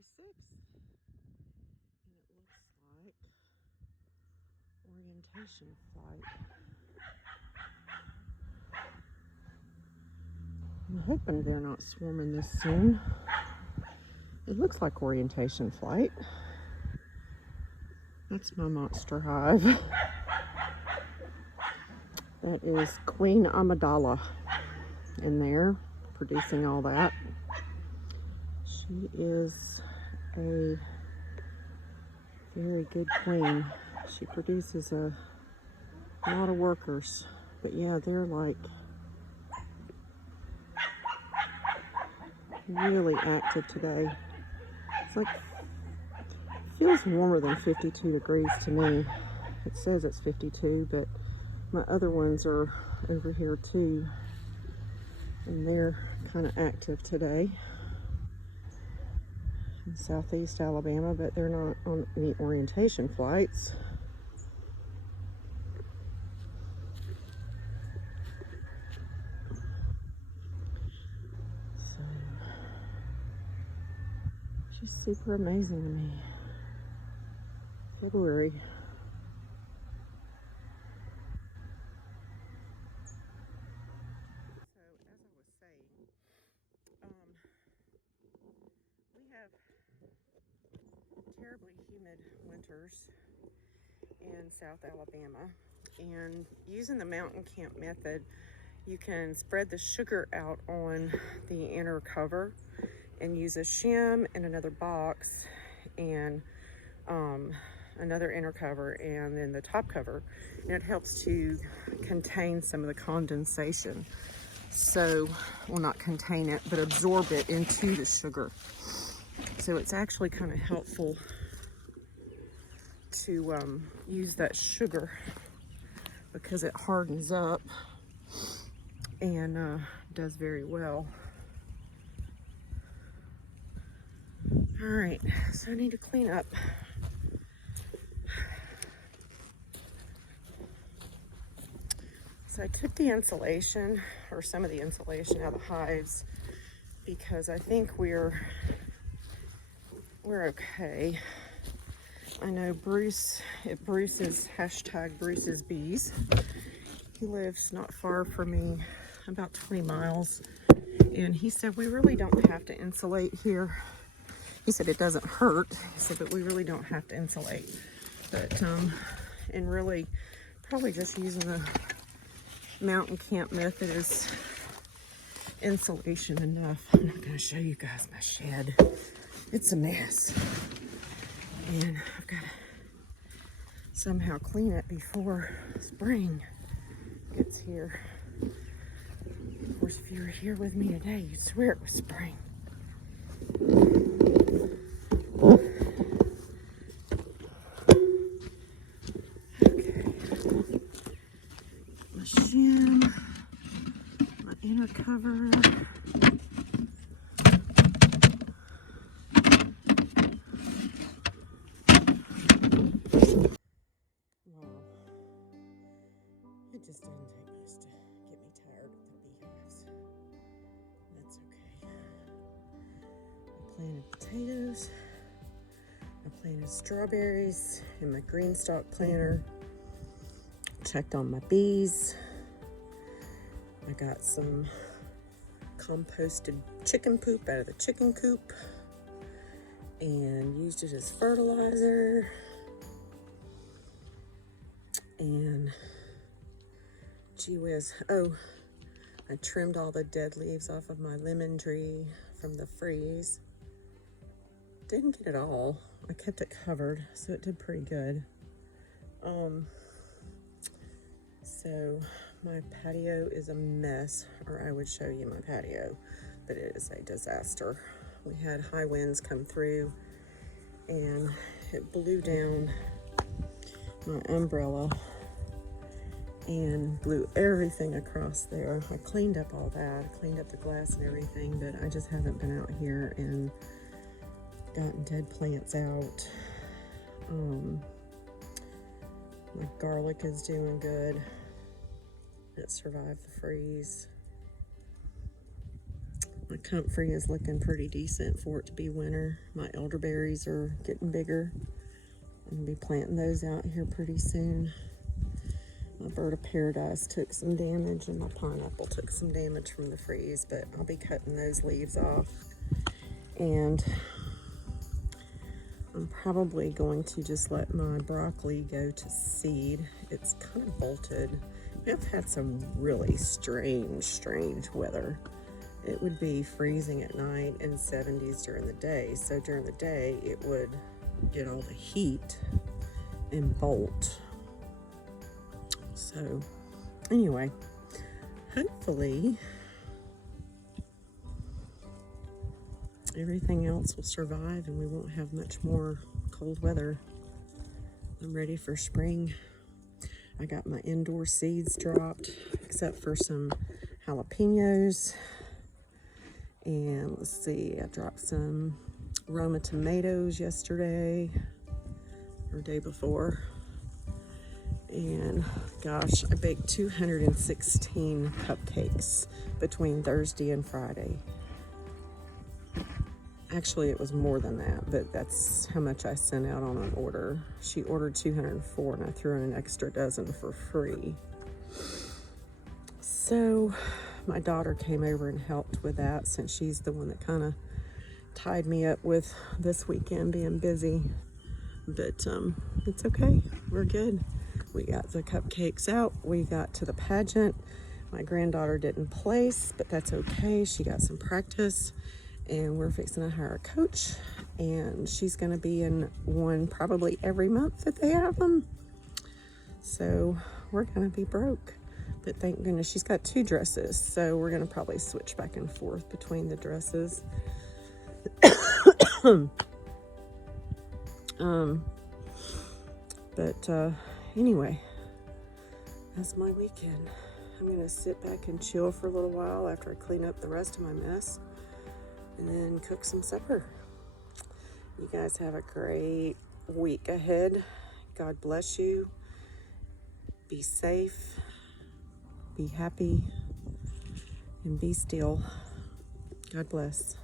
February 6th, and it looks like orientation flight. I'm hoping they're not swarming this soon. It looks like orientation flight. That's my monster hive. That is Queen Amidala in there, producing all that. She is a very good queen. She produces a lot of workers. But yeah, they're like really active today. It's like, feels warmer than 52 degrees to me. It says it's 52, but my other ones are over here too, and they're kind of active today in southeast Alabama, but they're not on any orientation flights. So she's super amazing to me. February. So as I was saying, we have terribly humid winters in South Alabama, and using the mountain camp method, you can spread the sugar out on the inner cover and use a shim and another box and another inner cover and then the top cover, and it helps to contain some of the condensation. So, well, not contain it, but absorb it into the sugar. So it's actually kind of helpful to use that sugar because it hardens up and does very well. All right, so I need to clean up. So I took the insulation, or some of the insulation, out of the hives because I think we're okay. I know Bruce at Bruce's #Bruce's Bees. He lives not far from me, about 20 miles, and he said we really don't have to insulate here. He said it doesn't hurt. He said, but we really don't have to insulate. But and really, probably just using the mountain camp method is insulation enough. I'm not going to show you guys my shed. It's a mess, and I've got to somehow clean it before spring gets here. Of course, if you were here with me today, you'd swear it was spring. Okay, my shim, my inner cover. It just didn't take much to get me tired of the beehives. That's okay. I planted potatoes. I planted strawberries in my green stalk planter. Checked on my bees. I got some composted chicken poop out of the chicken coop and used it as fertilizer. And gee whiz, oh, I trimmed all the dead leaves off of my lemon tree from the freeze. Didn't get it all. I kept it covered, so it did pretty good. So my patio is a mess, or I would show you my patio, but it is a disaster. We had high winds come through and it blew down my umbrella and blew everything across there. I cleaned up all that. I cleaned up the glass and everything, but I just haven't been out here and gotten dead plants out. My garlic is doing good. It survived the freeze. My comfrey is looking pretty decent for it to be winter. My elderberries are getting bigger. I'm gonna be planting those out here pretty soon. My bird of paradise took some damage, and my pineapple took some damage from the freeze, but I'll be cutting those leaves off. And I'm probably going to just let my broccoli go to seed. It's kind of bolted. I've had some really strange weather. It would be freezing at night and 70s during the day. So during the day, it would get all the heat and bolt. So anyway, hopefully everything else will survive and we won't have much more cold weather. I'm ready for spring. I got my indoor seeds dropped, except for some jalapenos. And let's see, I dropped some Roma tomatoes yesterday or day before. And gosh, I baked 216 cupcakes between Thursday and Friday. Actually, it was more than that, but that's how much I sent out on an order. She ordered 204 and I threw in an extra dozen for free. So my daughter came over and helped with that, since she's the one that kind of tied me up with this weekend being busy. But it's okay, we're good. We got the cupcakes out, we got to the pageant. My granddaughter didn't place, but that's okay. She got some practice. And we're fixing to hire a coach, and she's going to be in one probably every month that they have them. So we're going to be broke. But thank goodness she's got 2 dresses, so we're going to probably switch back and forth between the dresses. Anyway, that's my weekend. I'm going to sit back and chill for a little while after I clean up the rest of my mess, and then cook some supper. You guys have a great week ahead. God bless you. Be safe, be happy, and be still. God bless.